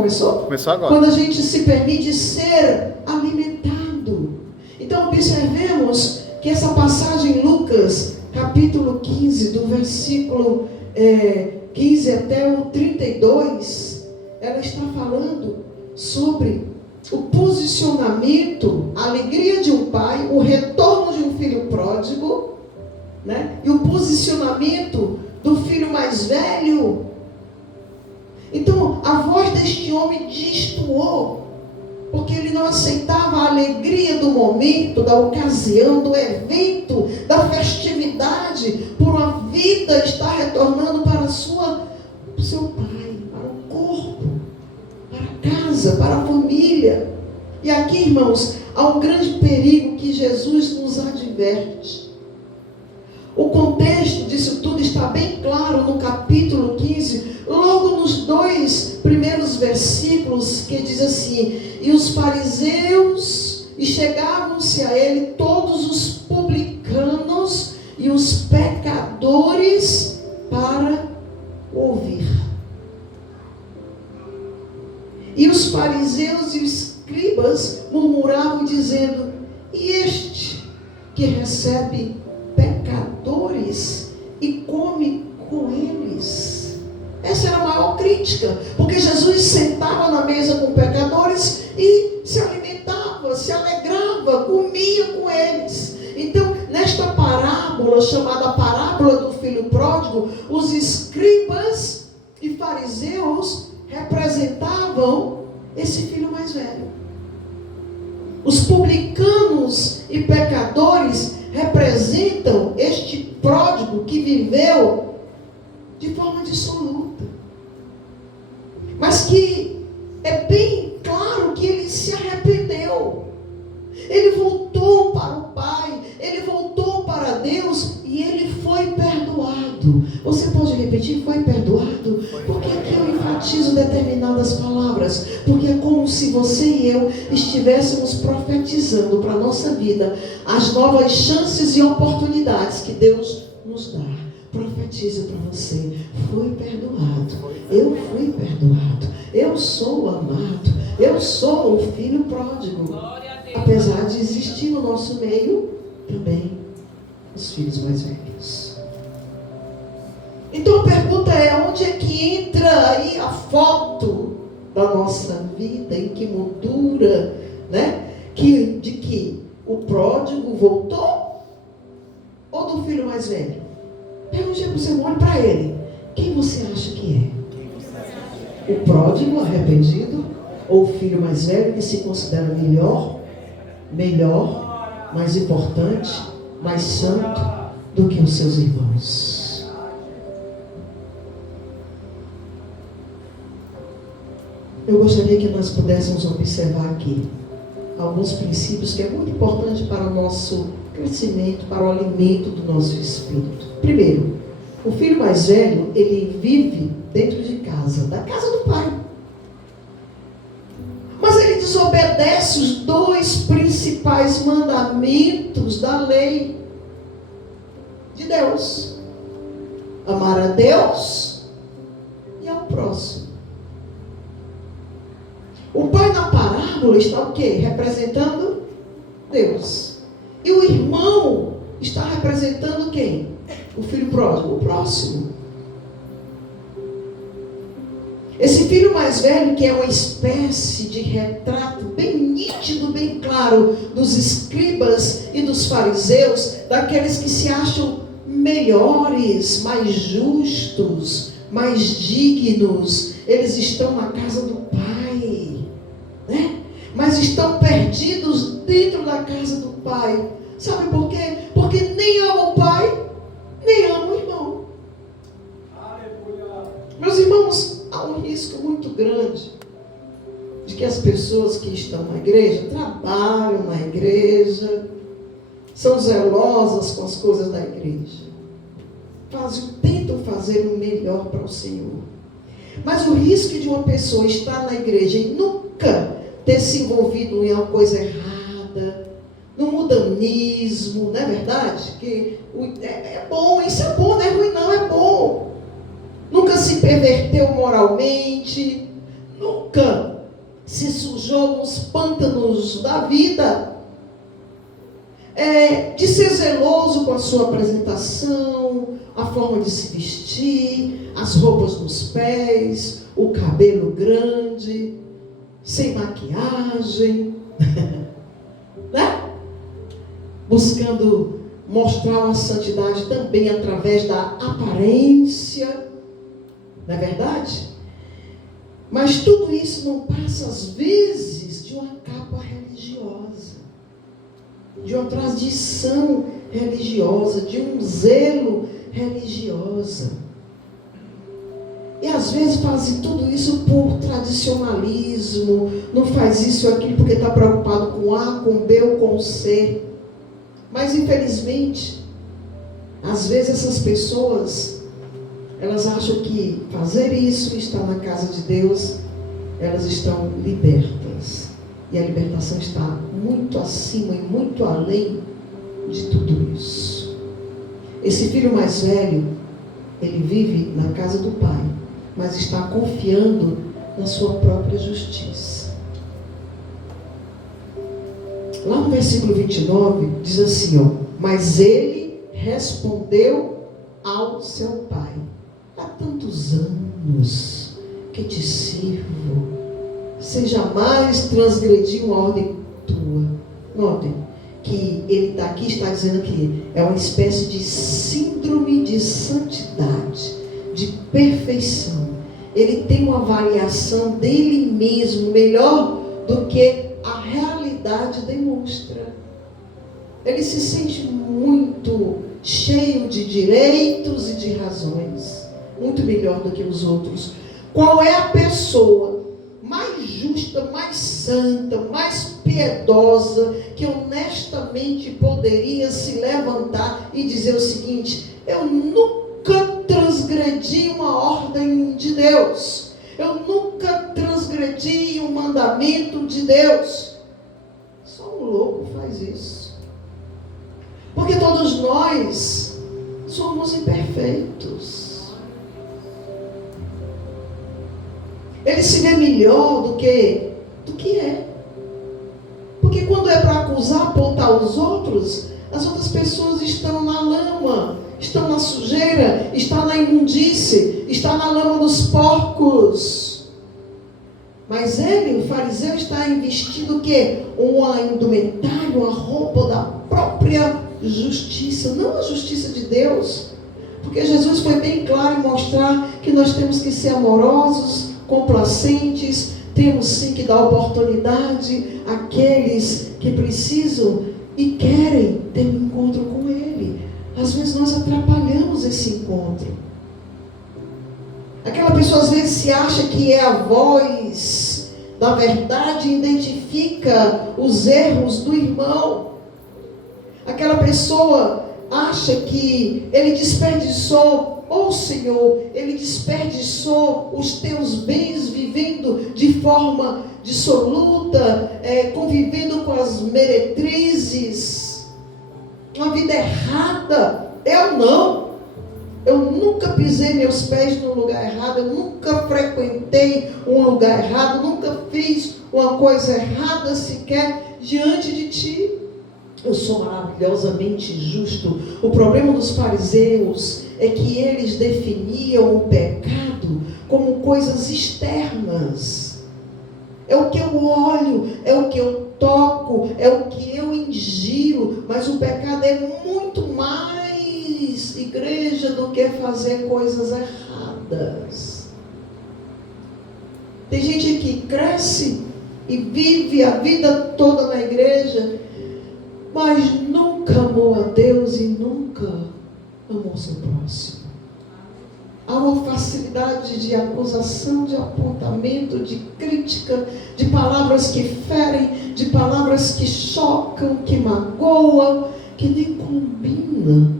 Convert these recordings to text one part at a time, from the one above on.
Começou? Começou agora. Quando a gente se permite ser alimentado. Então observemos que essa passagem em Lucas, capítulo 15, do versículo 15 até o 32, ela está falando sobre o posicionamento, a alegria de um pai, o retorno de um filho pródigo, né? E o posicionamento do filho mais velho. Então, a voz deste homem destoou, porque ele não aceitava a alegria do momento, da ocasião, do evento, da festividade, por uma vida estar retornando para o seu pai, para o corpo, para a casa, para a família. E aqui, irmãos, há um grande perigo que Jesus nos adverte. O contexto disso tudo está bem claro no capítulo 15, logo nos 2 primeiros versículos, que diz assim: e os fariseus, e chegavam-se a ele todos os publicanos e os pecadores para ouvir. E os fariseus e os escribas murmuravam dizendo: e este que recebe pecadores e come com eles? Essa era a maior crítica, porque Jesus sentava na mesa com pecadores e se alimentava, se alegrava, comia com eles. Então, nesta parábola, chamada parábola do filho pródigo, os escribas e fariseus representavam esse filho mais velho. Os publicanos e pecadores representam este pródigo que viveu de forma dissoluta, mas que é bem claro que ele se arrependeu, ele voltou para o Pai, ele voltou para Deus e ele foi perdoado. Você pode repetir? Foi perdoado? Porque aqui eu enfatizo determinadas palavras, porque é como se você e eu estivéssemos profetizando para a nossa vida as novas chances e oportunidades que Deus nos dá. Profetize para você: fui perdoado, eu fui perdoado, eu sou amado, eu sou o filho pródigo. Apesar de existir no nosso meio também os filhos mais velhos. Então a pergunta é: onde é que entra aí a foto da nossa vida? Em que moldura, né? De que o pródigo voltou ou do filho mais velho? Pergunte para você, olhe para ele. Quem você acha que é? O pródigo arrependido ou o filho mais velho que se considera melhor, mais importante, mais santo do que os seus irmãos? Eu gostaria que nós pudéssemos observar aqui alguns princípios que é muito importante para o nosso crescimento, para o alimento do nosso espírito. Primeiro, o filho mais velho, ele vive dentro de casa, da casa do pai. Mas ele desobedece os 2 principais mandamentos da lei de Deus: amar a Deus e ao próximo. O pai na parábola está o quê? Representando Deus. E o irmão está representando quem? O filho pródigo, o próximo. Esse filho mais velho, que é uma espécie de retrato bem nítido, bem claro, dos escribas e dos fariseus, daqueles que se acham melhores, mais justos, mais dignos. Eles estão na casa do Pai, né? Mas estão perdidos dentro da casa do Pai. Sabe por quê? Porque nem ama o Pai, nem ama o irmão. Aleluia. Meus irmãos, há um risco muito grande de que as pessoas que estão na igreja, trabalham na igreja, são zelosas com as coisas da igreja, tentam fazer o melhor para o Senhor. Mas o risco de uma pessoa estar na igreja e nunca ter se envolvido em alguma coisa errada, no mudanismo, não é verdade? Que é bom, isso é bom, não é ruim não, é bom. Nunca se perverteu moralmente, nunca se sujou nos pântanos da vida, de ser zeloso com a sua apresentação, a forma de se vestir, as roupas nos pés, o cabelo grande, sem maquiagem, né? Buscando mostrar uma santidade também através da aparência, não é verdade? Mas tudo isso não passa, às vezes, de uma capa religiosa, de uma tradição religiosa, de um zelo religiosa. E às vezes fazem tudo isso por tradicionalismo, não faz isso ou aquilo porque está preocupado com A, com B ou com C. Mas infelizmente, às vezes essas pessoas, elas acham que fazer isso, estar na casa de Deus, elas estão libertas. E a libertação está muito acima e muito além de tudo isso. Esse filho mais velho, ele vive na casa do pai, mas está confiando na sua própria justiça. Lá no versículo 29, diz assim, mas ele respondeu ao seu pai: há tantos anos que te sirvo, sem jamais transgredir uma ordem tua. Notem que ele está dizendo que é uma espécie de síndrome de santidade, de perfeição. Ele tem uma avaliação dele mesmo melhor do que a realidade demonstra. Ele se sente muito cheio de direitos e de razões, muito melhor do que os outros. Qual é a pessoa mais justa, mais santa, mais piedosa, que honestamente poderia se levantar e dizer o seguinte: eu nunca transgredi uma ordem de Deus, eu nunca transgredi um mandamento de Deus? Só um louco faz isso. Porque todos nós somos imperfeitos. Ele se vê melhor do que é. Porque quando é para acusar, apontar os outros, as outras pessoas estão na lama, estão na sujeira, estão na imundície, estão na lama dos porcos. Mas ele, o fariseu, está investido o quê? Uma indumentária, uma roupa da própria justiça, não a justiça de Deus. Porque Jesus foi bem claro em mostrar que nós temos que ser amorosos, complacentes, temos sim que dar oportunidade àqueles que precisam e querem ter um encontro com Ele. Às vezes nós atrapalhamos esse encontro. Aquela pessoa às vezes se acha que é a voz da verdade e identifica os erros do irmão. Aquela pessoa acha que ele desperdiçou, Senhor, ele desperdiçou os teus bens vivendo de forma dissoluta, convivendo com as meretrizes, uma vida errada. Eu nunca pisei meus pés num lugar errado, eu nunca frequentei um lugar errado, nunca fiz uma coisa errada sequer diante de ti. Eu sou maravilhosamente justo. O problema dos fariseus é que eles definiam o pecado como coisas externas. É o que eu olho, é o que eu toco, é o que eu ingiro. Mas o pecado é muito mais, igreja, do que fazer coisas erradas. Tem gente que cresce e vive a vida toda na igreja, mas nunca amou a Deus e nunca amou seu próximo. Há uma facilidade de acusação, de apontamento, de crítica, de palavras que ferem, de palavras que chocam, que magoam, que nem combina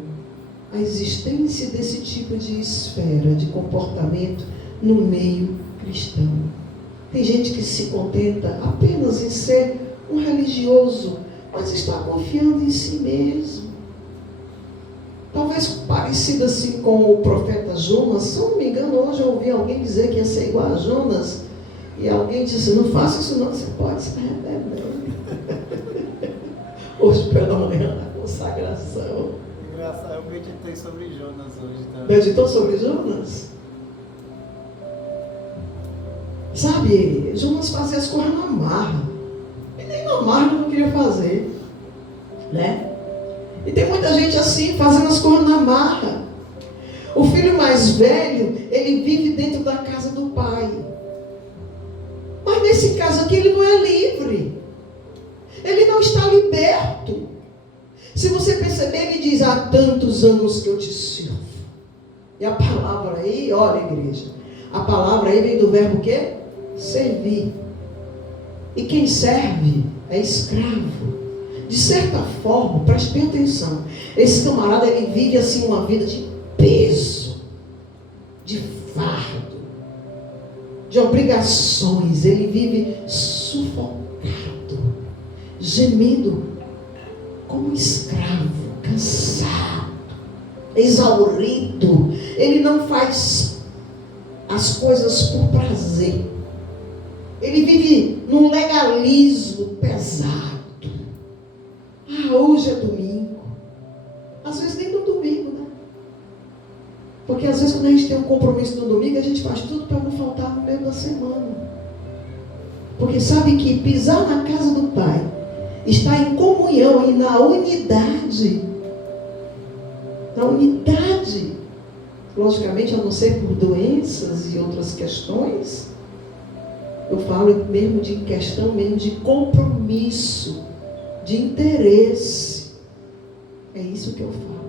a existência desse tipo de esfera, de comportamento no meio cristão. Tem gente que se contenta apenas em ser um religioso, mas está confiando em si mesmo. Talvez parecido assim com o profeta Jonas. Se eu não me engano, hoje eu ouvi alguém dizer que ia ser igual a Jonas. E alguém disse, não faça isso não, você pode se arrepender. Hoje pela manhã, na consagração. Engraçado, eu meditei sobre Jonas hoje também. Meditou sobre Jonas? Sabe, Jonas fazia as coisas na marra. E nem na marra ele não queria fazer. Né? E tem muita gente assim, fazendo as coisas na marra. O filho mais velho, ele vive dentro da casa do pai. Mas nesse caso aqui, ele não é livre. Ele não está liberto. Se você perceber, ele diz, há tantos anos que eu te sirvo. E a palavra aí, olha igreja, a palavra aí vem do verbo o quê? Servir. E quem serve é escravo. De certa forma, preste bem atenção, esse camarada, ele vive assim uma vida de peso, de fardo, de obrigações. Ele vive sufocado, gemendo como escravo, cansado, exaurido. Ele não faz as coisas por prazer. Ele vive num legalismo pesado. Ah, hoje é domingo. Às vezes nem no domingo, né? Porque às vezes quando a gente tem um compromisso no domingo, a gente faz tudo para não faltar no meio da semana. Porque sabe que pisar na casa do Pai, estar em comunhão e na unidade, logicamente, a não ser por doenças e outras questões, eu falo mesmo de questão mesmo de compromisso, de interesse. É isso que eu falo.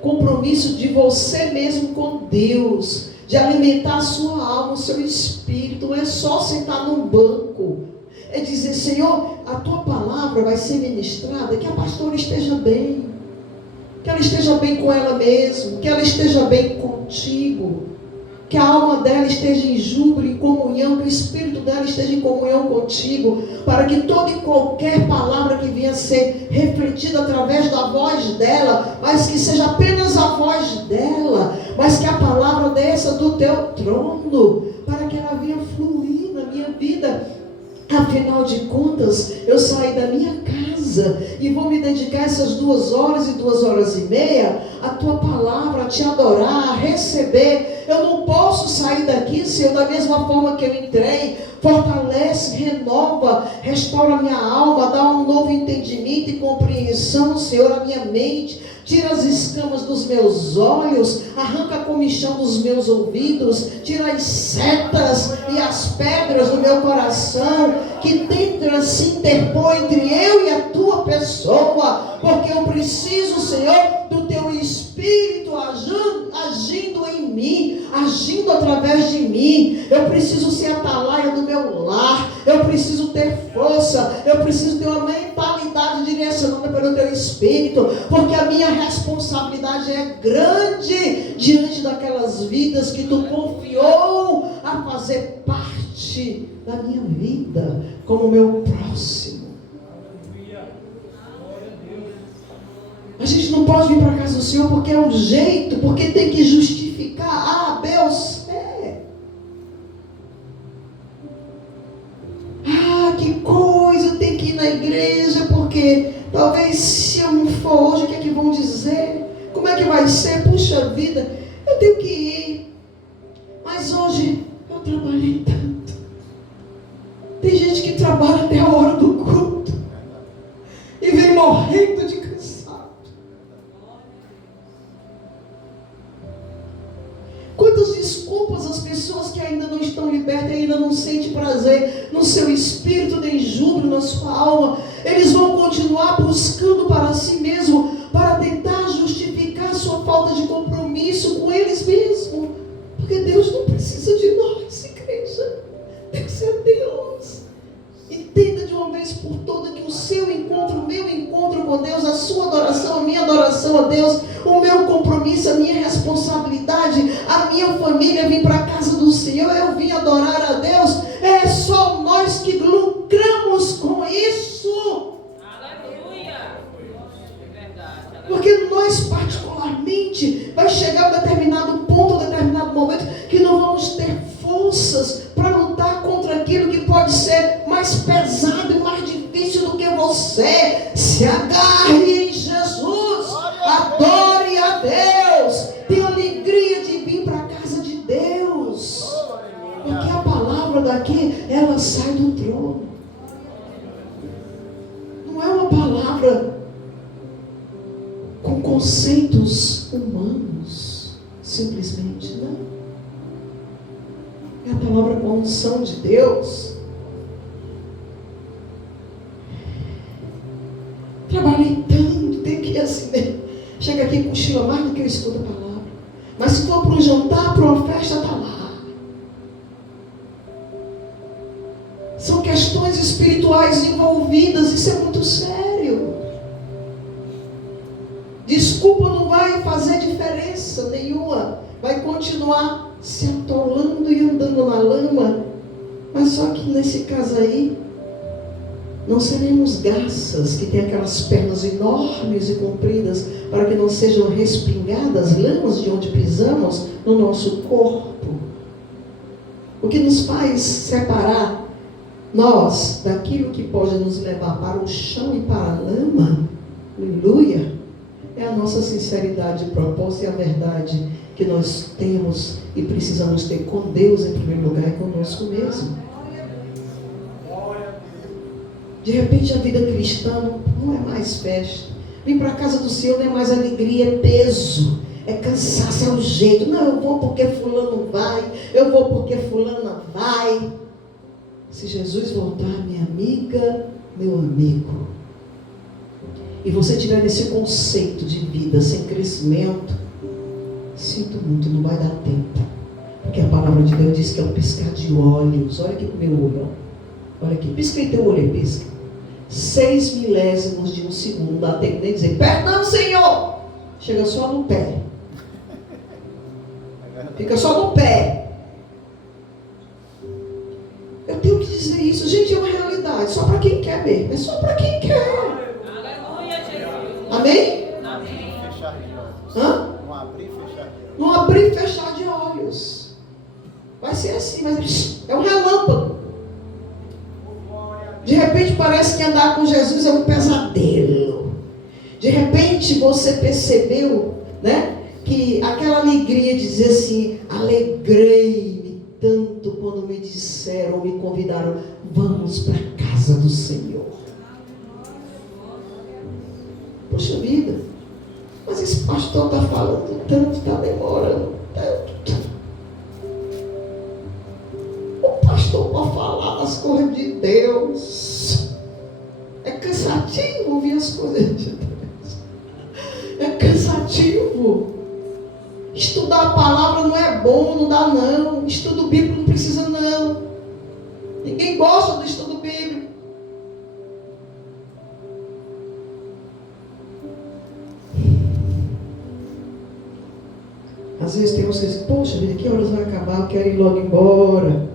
Compromisso de você mesmo com Deus, de alimentar a sua alma, o seu espírito. Não é só sentar num banco. É dizer, Senhor, a tua palavra vai ser ministrada, que a pastora esteja bem, que ela esteja bem com ela mesma, que ela esteja bem contigo, que a alma dela esteja em júbilo, em comunhão, que o espírito dela esteja em comunhão contigo, para que toda e qualquer palavra que venha a ser refletida através da voz dela, mas que seja apenas a voz dela, mas que a palavra desça do teu trono, para que ela venha fluir na minha vida. Afinal de contas, eu saí da minha casa e vou me dedicar essas 2 horas e 2 horas e meia a tua palavra, a te adorar, a receber. Eu não posso sair daqui, Senhor, da mesma forma que eu entrei. Fortalece, renova, restaura a minha alma, dá um novo entendimento e compreensão, Senhor, a minha mente. Tira as escamas dos meus olhos, arranca a comichão dos meus ouvidos, tira as setas e as pedras do meu coração, que tentam se interpor entre eu e a tua pessoa, porque eu preciso, Senhor, do teu Espírito agindo em mim, agindo através de mim. Eu preciso ser atalaia do meu lar, eu preciso ter força, eu preciso ter uma mentalidade direcionada pelo teu Espírito, porque a minha responsabilidade é grande diante daquelas vidas que tu confiou a fazer parte da minha vida, como meu próximo. A gente não pode vir para a casa do Senhor porque é um jeito, porque tem que justificar A, B ou C. Ah, que coisa, tem que ir na igreja, porque talvez se eu não for hoje, o que é que vão dizer? Como é que vai ser? Puxa vida, eu tenho que ir. Mas hoje eu trabalhei tanto. Tem gente que trabalha até a hora do culto e vem morrendo de cansado. Quantas desculpas as pessoas que ainda não estão libertas, ainda não sentem prazer no seu espírito, nem júbilo na sua alma. Eles vão continuar buscando para si mesmo, para tentar justificar sua falta de compromisso com eles mesmos. Porque Deus não precisa de nós, igreja. Deus é Deus. Entenda de uma vez por todas que o seu encontro, o meu encontro com Deus, a sua adoração, a minha adoração a Deus, o meu compromisso, a minha responsabilidade, a minha família vir para a casa do Senhor, eu vim adorar a Deus, é só nós que lucramos com isso. Aleluia! É verdade. Porque nós particularmente vai chegar a um determinado ponto, a um determinado momento, que não vamos ter forças para lutar contra aquilo Se agarre em Jesus. Adore a Deus. Tenha alegria de vir para a casa de Deus. Porque a palavra daqui, ela sai do trono. Não é uma palavra com conceitos humanos, simplesmente, não. É a palavra com a unção de Deus. Trabalhei tanto, tem que ir assim, né? Chega aqui com cochila mais do que eu escuto a palavra. Mas se for para um jantar, para uma festa, está lá. São questões espirituais envolvidas, isso é muito sério. Desculpa não vai fazer diferença nenhuma. Vai continuar se atolando e andando na lama. Mas só que nesse caso aí, não seremos garças que têm aquelas pernas enormes e compridas para que não sejam respingadas lamas de onde pisamos no nosso corpo. O que nos faz separar nós daquilo que pode nos levar para o chão e para a lama, aleluia, é a nossa sinceridade proposta e a verdade que nós temos e precisamos ter com Deus em primeiro lugar e conosco mesmo. De repente a vida cristã não é mais festa. Vir para a casa do Senhor não é mais alegria, é peso, é cansaço, é o jeito. Não, eu vou porque fulano vai, eu vou porque fulana vai. Se Jesus voltar, minha amiga, meu amigo, e você tiver esse conceito de vida sem crescimento, sinto muito, não vai dar tempo. Porque a palavra de Deus diz que é um piscar de olhos. Olha aqui com o meu olho. Olha aqui, pisca aí teu olho, pisca. 6 milésimos de um segundo, não dá tempo nem dizer, perdão, Senhor. Chega só no pé. Fica só no pé. Eu tenho que dizer isso, gente, é uma realidade. Só para quem quer mesmo. É só para quem quer. Aleluia, Jesus. Amém? Amém. Fechar de olhos. Hã? Não abrir e fechar de olhos. Não abrir e fechar de olhos. Vai ser assim, mas é um relâmpago. De repente parece que andar com Jesus é um pesadelo. De repente você percebeu, né, que aquela alegria de dizer assim, alegrei-me tanto quando me disseram, me convidaram, vamos para a casa do Senhor. Poxa vida, mas esse pastor está falando tanto, está demorando tanto. O pastor para falar das coisas de Deus é cansativo ouvir as coisas de Deus. É cansativo. Estudar a palavra não é bom, não dá não. Estudo bíblico não precisa não. Ninguém gosta do estudo bíblico. Às vezes temos que dizer, poxa vida, que horas vai acabar? Eu quero ir logo embora.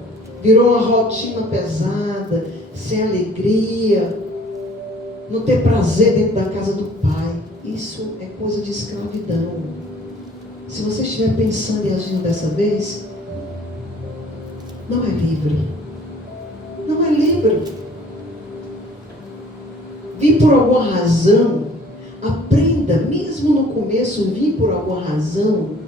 Virou uma rotina pesada, sem alegria, não ter prazer dentro da casa do Pai. Isso é coisa de escravidão. Se você estiver pensando e agindo dessa vez, não é livre. Não é livre. Vir por alguma razão, aprenda, mesmo no começo, vir por alguma razão,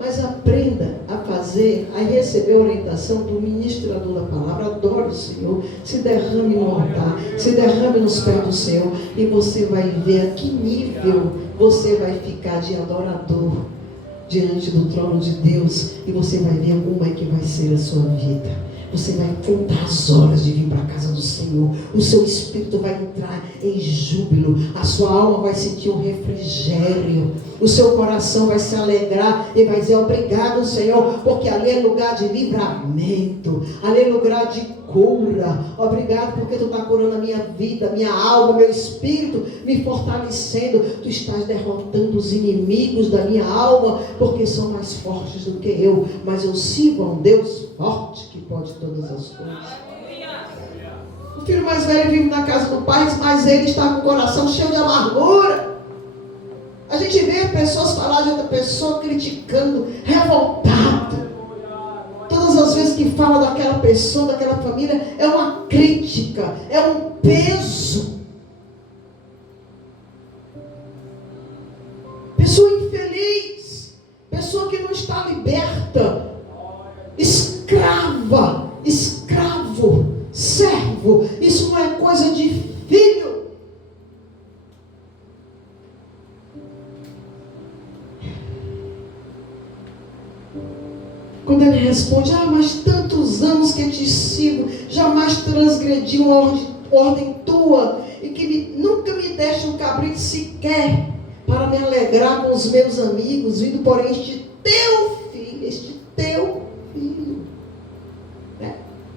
mas aprenda a fazer, a receber a orientação do ministrador da palavra. Adore o Senhor, se derrame no altar, se derrame nos pés do Senhor, e você vai ver a que nível você vai ficar de adorador diante do trono de Deus, e você vai ver como é que vai ser a sua vida. Você vai contar as horas de vir para a casa do Senhor. O seu espírito vai entrar em júbilo. A sua alma vai sentir um refrigério. O seu coração vai se alegrar e vai dizer obrigado, Senhor, porque ali é lugar de livramento. Ali é lugar de cura. Obrigado porque Tu está curando a minha vida, minha alma, meu espírito, me fortalecendo. Tu estás derrotando os inimigos da minha alma, porque são mais fortes do que eu. Mas eu sirvo a um Deus forte que pode todas as coisas. O filho mais velho vive na casa do pai, mas ele está com o coração cheio de amargura. A gente vê pessoas falar de outra pessoa criticando, revoltado. Todas as vezes que fala daquela pessoa, daquela família, é uma crítica, é um peso. responde: mas tantos anos que eu te sigo, jamais transgredi uma ordem tua, e que nunca me deste um cabrito sequer, para me alegrar com os meus amigos, vindo porém este teu filho.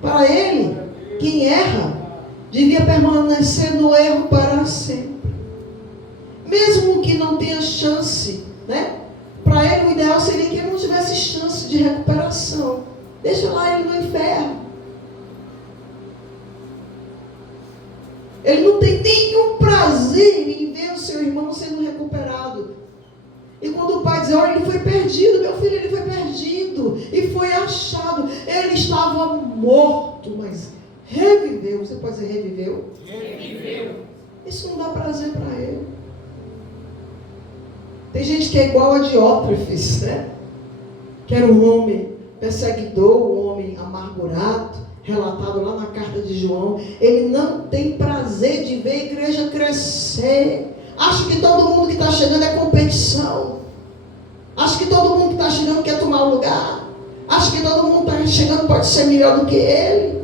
Para ele, quem erra, devia permanecer no erro para sempre. Mesmo que não tenha chance, para ele o ideal seria que ele não tivesse chance de recuperação. Deixa lá ele no inferno. Ele não tem nenhum prazer em ver o seu irmão sendo recuperado. E quando o pai diz: olha, ele foi perdido, meu filho, ele foi perdido e foi achado. Ele estava morto, mas reviveu. Você pode dizer reviveu? Reviveu. Isso não dá prazer para ele. Tem gente que é igual a Diótrefes, que era um homem perseguidor, um homem amargurado, relatado lá na carta de João. Ele não tem prazer de ver a igreja crescer. Acha que todo mundo que está chegando é competição. Acha que todo mundo que está chegando quer tomar o lugar. Acha que todo mundo que está chegando pode ser melhor do que ele.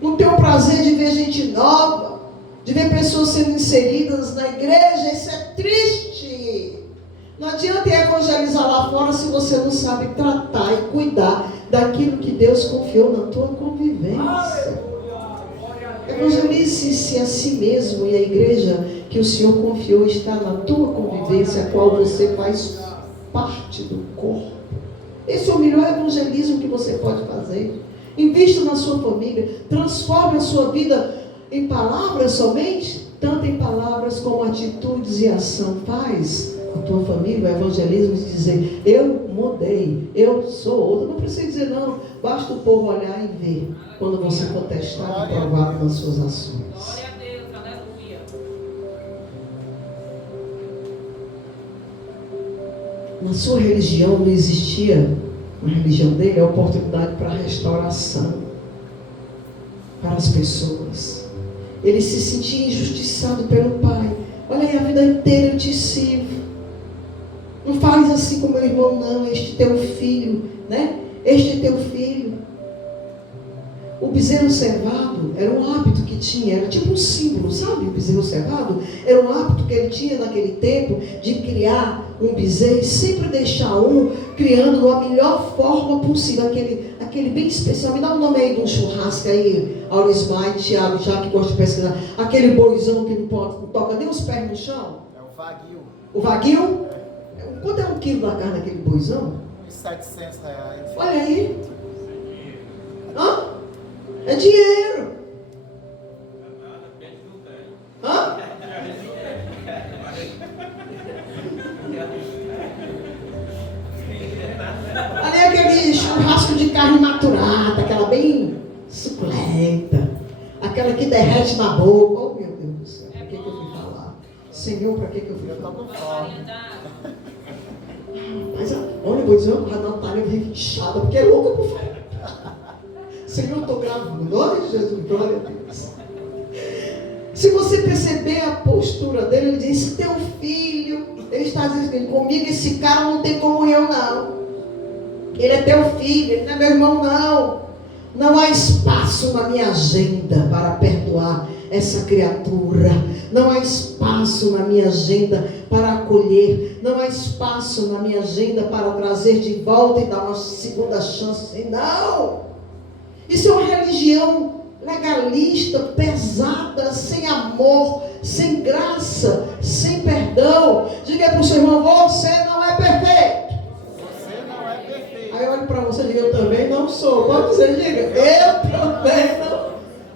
Não tem o prazer de ver gente nova, de ver pessoas sendo inseridas na igreja. Isso é triste. Não adianta evangelizar lá fora se você não sabe tratar e cuidar daquilo que Deus confiou na tua convivência. Evangelize-se a si mesmo, e a igreja que o Senhor confiou está na tua convivência, a qual você faz parte do corpo. Esse é o melhor evangelismo que você pode fazer. Invista na sua família, transforme a sua vida em palavras somente, tanto em palavras como atitudes e ação. Faz a tua família o evangelismo de dizer: eu mudei, eu sou outra. Não precisa dizer não, basta o povo olhar e ver quando você for testado e provado nas suas ações. Glória a Deus, aleluia. Na sua religião não existia, na religião dele, a oportunidade para restauração para as pessoas. Ele se sentia injustiçado pelo pai. Olha aí, a vida inteira eu te sirvo. Não fales assim com meu irmão, não. Este teu filho, Este teu filho. O bezerro cevado era um hábito que tinha, era tipo um símbolo, sabe? O bezerro cevado era um hábito que ele tinha naquele tempo de criar um bezerro e sempre deixar criando da melhor forma possível, aquele bem especial. Me dá um nome aí de um churrasco aí, Aurismar e Tiago, já que gosta de pesquisar. Aquele boizão que não toca nem os pés no chão. É o vaguio. O vaguio? Quanto é um quilo da carne daquele boizão? R$ 700. Olha aí. Hã? É dinheiro. Hã? Ali é aquele churrasco de carne maturada, aquela bem suculenta, aquela que derrete na boca. Oh, meu Deus do céu, para que eu fui falar? Senhor, para que eu fui falar? Mas olha, eu vou dizer uma coisa, a Natália vive inchada, porque é louca por falar. Senhor, eu estou gravando. Glória a Jesus, glória a Deus. Se você perceber a postura dele, ele diz: teu filho, ele está dizendo: comigo esse cara não tem comunhão, não. Ele é teu filho, ele não é meu irmão, não. Não há espaço na minha agenda para perdoar essa criatura. Não há espaço na minha agenda para acolher. Não há espaço na minha agenda para trazer de volta e dar uma segunda chance. Não! Isso é uma religião legalista, pesada, sem amor, sem graça, sem perdão. Diga para o seu irmão: você não é perfeito. Você não é perfeito. Aí olha para você e diga: eu também não sou. Pode dizer, diga: eu também não.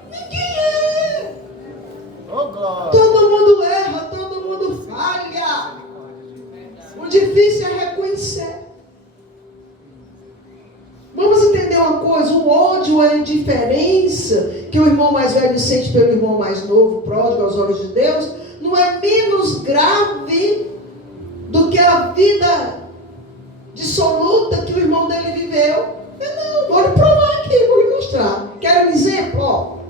Ninguém é. Oh, glória. Todo mundo erra, todo mundo falha. O difícil é reconhecer. Vamos entender uma coisa: o ódio, a indiferença que o irmão mais velho sente pelo irmão mais novo, pródigo aos olhos de Deus, não é menos grave do que a vida dissoluta que o irmão dele viveu. Não, vou lhe provar aqui, vou lhe mostrar. Quer um exemplo?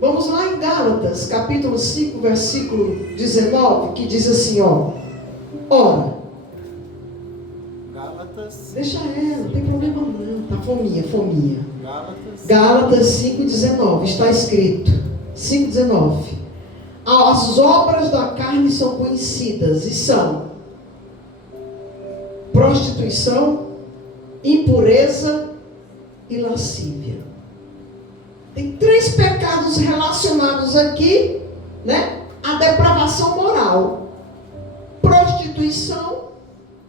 Vamos lá em Gálatas, capítulo 5, versículo 19, que diz assim, ora, Gálatas. deixa ela, não tem problema Tá fominha. Gálatas. Gálatas 5,19, está escrito, 5,19. As obras da carne são conhecidas e são prostituição, impureza e lascívia. Tem 3 pecados relacionados aqui, né? A depravação moral, prostituição,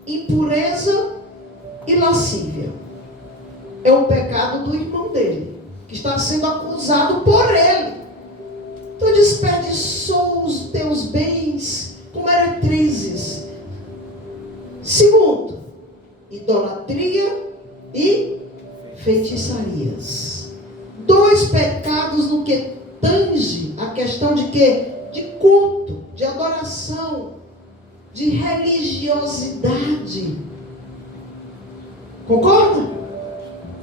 impureza e lascívia. É um pecado do irmão dele, que está sendo acusado por ele. Tu desperdiçou os teus bens com meretrizes. Segundo, idolatria e feitiçarias. 2 pecados no que tange a questão de quê? De culto, de adoração, de religiosidade. Concorda?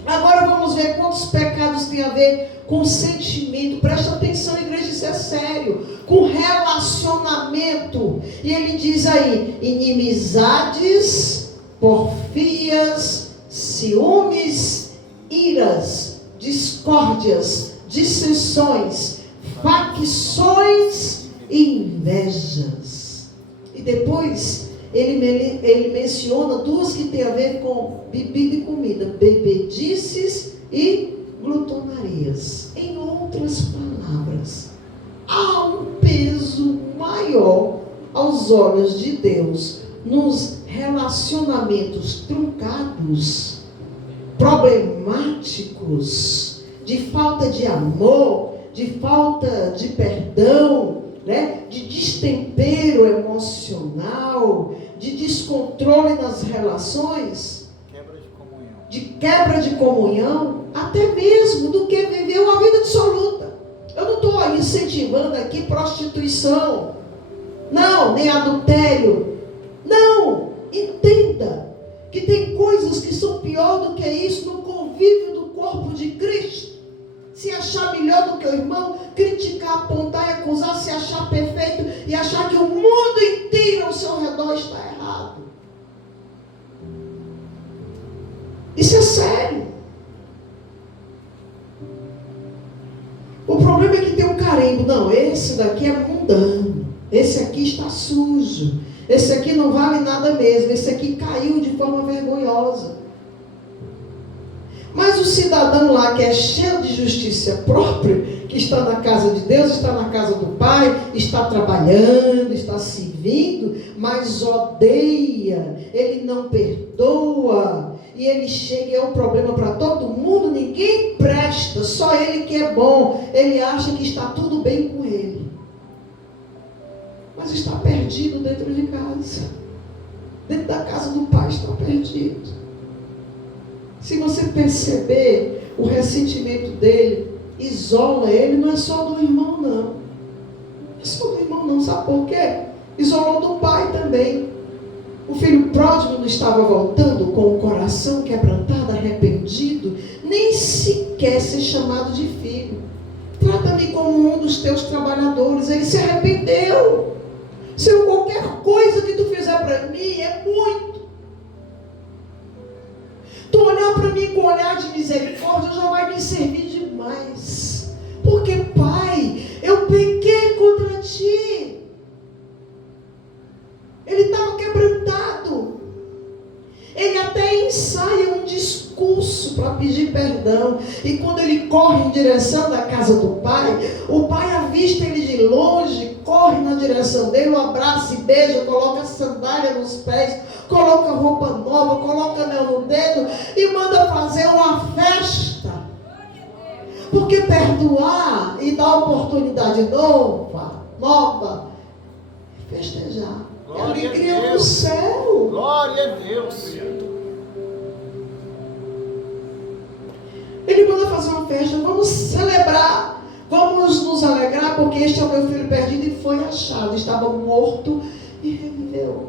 Agora vamos ver quantos pecados tem a ver com sentimento. Presta atenção, igreja, isso é sério. Com relacionamento. E ele diz aí: inimizades, porfias, ciúmes, iras, discórdias, dissensões, facções e invejas. E depois ele menciona 2 que tem a ver com bebida e comida: bebedices e glutonarias. Em outras palavras, há um peso maior aos olhos de Deus nos relacionamentos truncados, problemáticos, de falta de amor, de falta de perdão, né? De destempero emocional, de descontrole nas relações, de quebra de comunhão, até mesmo do que viver uma vida dissoluta. Eu não estou incentivando aqui prostituição, não, nem adultério, não. Entenda que tem coisas que são pior do que isso no convívio do corpo de Cristo. Se achar melhor do que o irmão, criticar, apontar e acusar, se achar perfeito e achar que o mundo inteiro ao seu redor está errado. Isso é sério. O problema é que tem um carimbo. Não, esse daqui é mundano. Esse aqui está sujo. Esse aqui não vale nada mesmo. Esse aqui caiu de forma vergonhosa. Mas o cidadão lá que é cheio de justiça própria, que está na casa de Deus, está na casa do Pai, está trabalhando, está servindo, mas odeia, ele não perdoa, e ele chega e é um problema para todo mundo, ninguém presta, só ele que é bom, ele acha que está tudo bem com ele, mas está perdido dentro de casa, dentro da casa do Pai está perdido. Se você perceber, o ressentimento dele isola ele, não é só do irmão não. Não é só do irmão não, sabe por quê? Isolou do pai também. O filho pródigo não estava voltando com o coração quebrantado, arrependido, nem sequer ser chamado de filho. Trata-me como um dos teus trabalhadores. Ele se arrependeu. Senhor, qualquer coisa que tu fizer para mim é muito. Tu olhar para mim com um olhar de misericórdia já vai me servir demais. Porque, Pai, eu pequei contra ti. Ele estava quebrantado. Ele até ensaia um discurso para pedir perdão. E quando ele corre em direção da casa do pai, o pai avista ele de longe, corre na direção dele, o abraça e beija, coloca sandália nos pés, coloca roupa nova, coloca anel no dedo e manda fazer uma festa. Porque perdoar e dar oportunidade nova, é festejar. É alegria no céu. Glória a Deus. Ele manda fazer uma festa, vamos celebrar, vamos nos alegrar, porque este é o meu filho perdido e foi achado, estava morto e reviveu.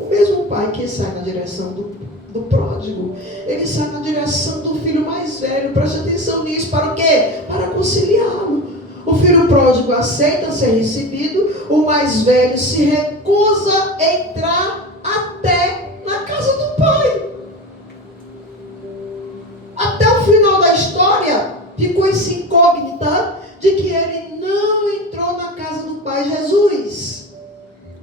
O mesmo pai que sai na direção do pródigo, ele sai na direção do filho mais velho. Preste atenção nisso, para o quê? Para conciliá-lo. O filho pródigo aceita ser recebido, o mais velho se recusa a entrar até na casa do pai. incógnita de que ele não entrou na casa do Pai. Jesus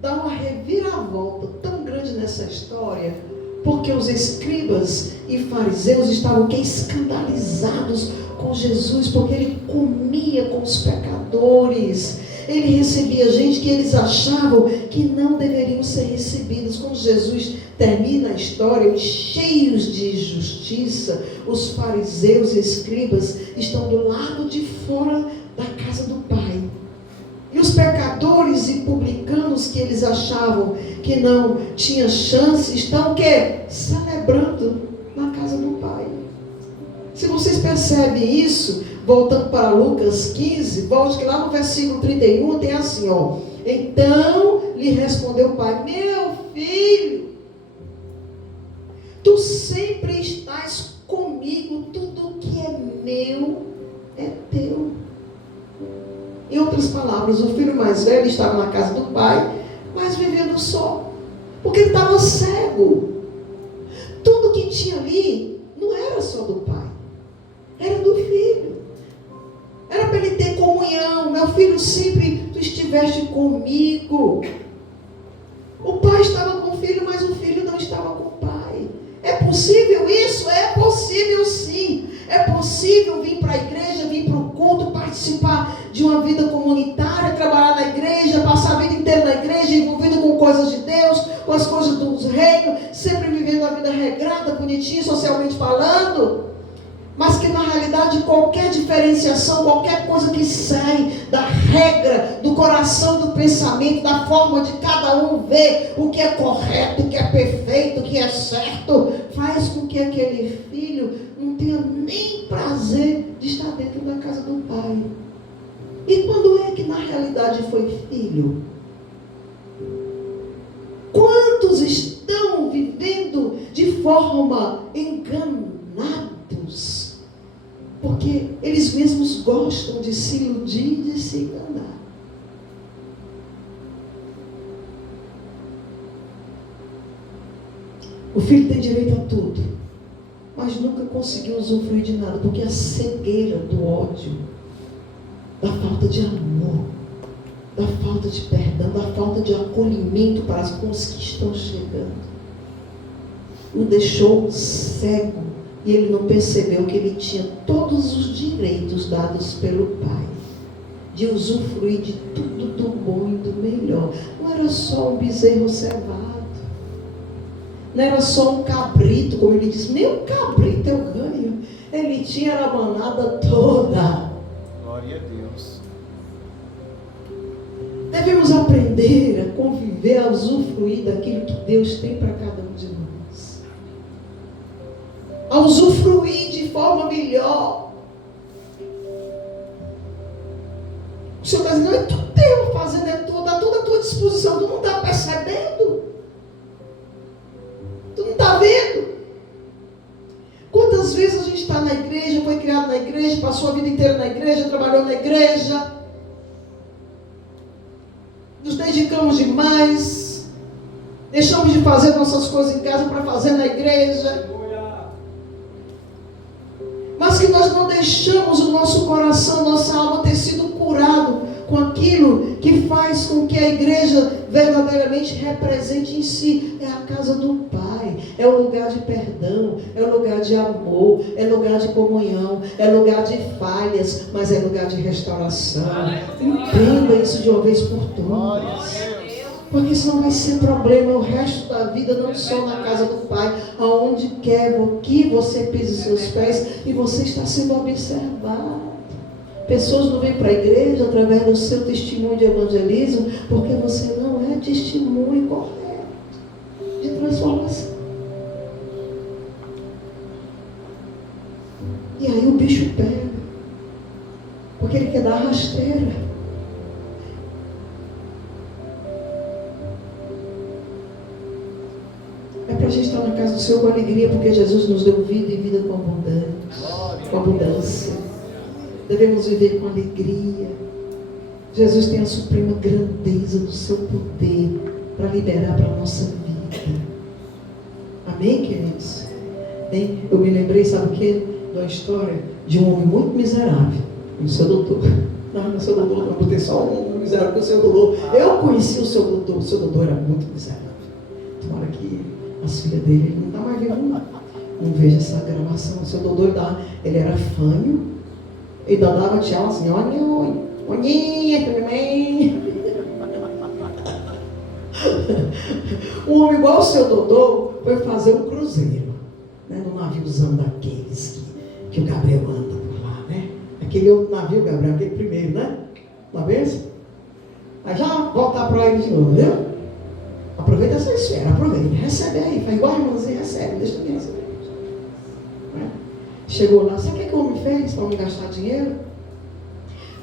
dá uma reviravolta tão grande nessa história, porque os escribas e fariseus estavam escandalizados com Jesus, porque ele comia com os pecadores, ele recebia gente que eles achavam que não deveriam ser recebidos. Quando Jesus termina a história, cheios de justiça, os fariseus e escribas estão do lado de fora da casa do Pai. E os pecadores e publicanos que eles achavam que não tinha chance, estão o quê? Celebrando na casa do Pai. Se vocês percebem isso, voltando para Lucas 15, volte que lá no versículo 31 tem assim, ó. Então lhe respondeu o pai: meu filho, tu sempre estás comigo, tudo que é meu é teu. Em outras palavras, o filho mais velho estava na casa do pai, mas vivendo só, porque ele estava cego. Tudo que tinha ali não era só do pai, era do filho. Era para ele ter comunhão. Meu filho, sempre tu estiveste comigo. O pai estava com o filho, mas o filho não estava com o pai. É possível isso? É possível sim. É possível vir para a igreja, vir para o culto, participar de uma vida comunitária, trabalhar na igreja, passar a vida inteira na igreja, envolvido com coisas de Deus, com as coisas do reino, sempre vivendo a vida regrada, bonitinha, socialmente falando. Mas que na realidade qualquer diferenciação, qualquer coisa que sai da regra, do coração, do pensamento, da forma de cada um ver o que é correto, o que é perfeito, o que é certo, faz com que aquele filho não tenha nem prazer de estar dentro da casa do pai. E quando é que na realidade foi filho? Quantos estão vivendo de forma enganados? Porque eles mesmos gostam de se iludir e de se enganar. O filho tem direito a tudo, mas nunca conseguiu usufruir de nada, porque a cegueira do ódio, da falta de amor, da falta de perdão, da falta de acolhimento para com os que estão chegando, o deixou cego. E ele não percebeu que ele tinha todos os direitos dados pelo Pai, de usufruir de tudo do bom e do melhor. Não era só um bezerro cevado, não era só um cabrito, como ele diz, nem um cabrito eu ganho. Ele tinha a manada toda. Glória a Deus. Devemos aprender a conviver, a usufruir daquilo que Deus tem para cada um de nós. A usufruir de forma melhor. O Senhor está dizendo, não, é tudo teu, a fazenda é tua, está tudo à tua disposição. Tu não está percebendo? Tu não está vendo? Quantas vezes a gente está na igreja, foi criado na igreja, passou a vida inteira na igreja, trabalhou na igreja, nos dedicamos demais, deixamos de fazer nossas coisas em casa para fazer na igreja. Mas que nós não deixamos o nosso coração, nossa alma ter sido curado com aquilo que faz com que a igreja verdadeiramente represente em si. É a casa do Pai, é o lugar de perdão, é o lugar de amor, é lugar de comunhão, é lugar de falhas, mas é lugar de restauração. Entenda isso de uma vez por todas. Porque senão vai ser problema o resto da vida, não só na casa do Pai, aonde quer que você pise seus pés, e você está sendo observado. Pessoas não vêm para a igreja através do seu testemunho de evangelismo, porque você não é testemunho correto de transformação. E aí o bicho pega, porque ele quer dar rasteira. É para a gente estar na casa do Senhor com alegria, porque Jesus nos deu vida e vida com abundância. Devemos viver com alegria. Jesus tem a suprema grandeza do seu poder para liberar para a nossa vida. Amém, queridos? Eu me lembrei, sabe o quê? De uma história de um homem muito miserável. O seu doutor. Não, o seu doutor, não botei só um miserável, porque o seu doutor. Eu conheci o seu doutor era muito miserável. Tomara que as filhas dele não está mais vivo, não veja essa gravação. O seu doutor, ele era fanho, e dava tchau assim, olhinha, um homem igual o seu doutor foi fazer um cruzeiro, né, num naviozão daqueles que o Gabriel anda por lá, né? Aquele outro navio, Gabriel, aquele primeiro, né? Uma vez? Aí já voltar para ele de novo, viu? Aproveita essa esfera, aproveita, recebe aí, faz igual a irmãzinha, recebe, deixa eu receber. Né? Chegou lá, sabe o que o homem fez para não gastar dinheiro?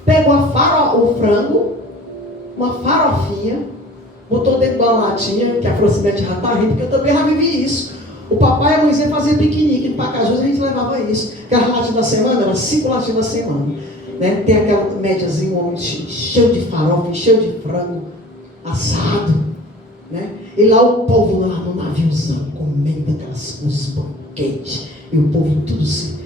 Pegou o frango, uma farofinha, botou dentro de uma latinha, que a Francinete já está rindo, porque eu também já vivi isso. O papai e a mãezinha faziam piquenique no Pacajus, a gente levava isso. Aquela latinha da semana, era 5 latinhas da semana. Né? Tem aquela médiazinha, um homem cheio de farofa, cheio de frango assado. Né? E lá o povo lá no naviozão, comendo os banquetes. E o povo tudo se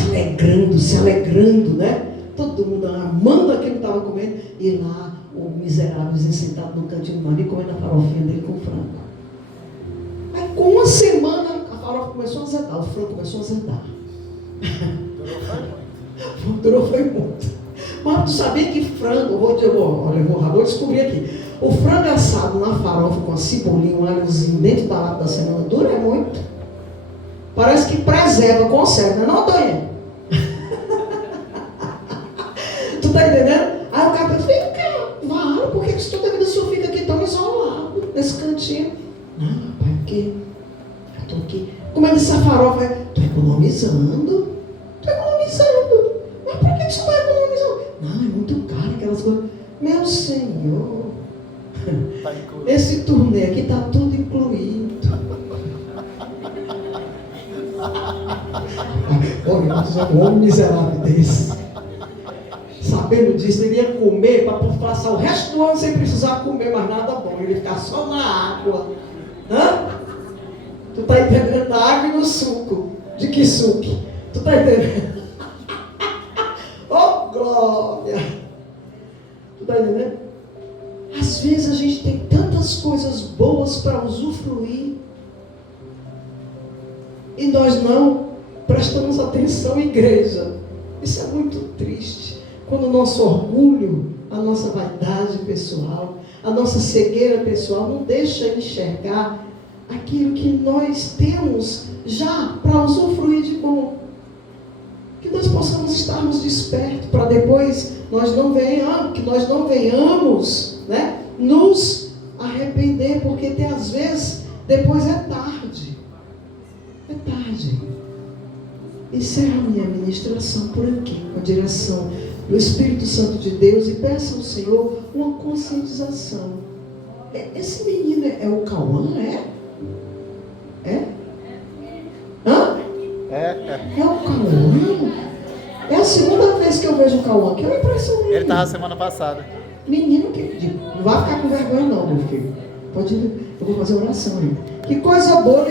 alegrando, né? Todo mundo amando aquilo que estava comendo. E lá o miserávelzinho sentado no cantinho do navio, comendo a farofinha dele com frango. Aí com uma semana a farofa começou a azedar, o frango começou a azedar. Durou foi muito. Mas tu sabia que frango, vou descobrir aqui. O frango assado na farofa com a cebolinha, um alhozinho dentro da lata da semana dura muito. Parece que preserva, conserva, não, Tonha? Tu tá entendendo? Aí o cara pensa, vem cá, claro, por que toda a vida seu filho aqui tão isolado, nesse cantinho? Não, rapaz, porque eu estou aqui comendo essa farofa. Estou economizando. Mas por que você está economizando? Não, é muito caro aquelas coisas. Meu Senhor, esse turnê aqui está tudo incluído. Olha, um homem miserável desse, sabendo disso, ele ia comer para passar o resto do ano sem precisar comer mais nada bom. Ele ia ficar só na água. Hã? Tu está entendendo? Na água e no suco. De que suco? Tu está entendendo? Oh, glória! Tu está entendendo? Às vezes a gente tem tantas coisas boas para usufruir e nós não prestamos atenção, igreja. Isso é muito triste. Quando o nosso orgulho, a nossa vaidade pessoal, a nossa cegueira pessoal não deixa enxergar aquilo que nós temos já para usufruir de bom. Que nós possamos estarmos despertos para depois que nós não venhamos, né, nos arrepender, porque tem, às vezes depois é tarde. É tarde. Encerra a minha ministração por aqui, com a direção do Espírito Santo de Deus, e peça ao Senhor uma conscientização. Esse menino é o Cauã, Hã? É o Cauã? É a segunda vez que eu vejo o Cauã, que é uma impressão minha. Ele estava semana passada. Menino, não vai ficar com vergonha não, meu filho. Pode ir, eu vou fazer oração aí. Que coisa boa,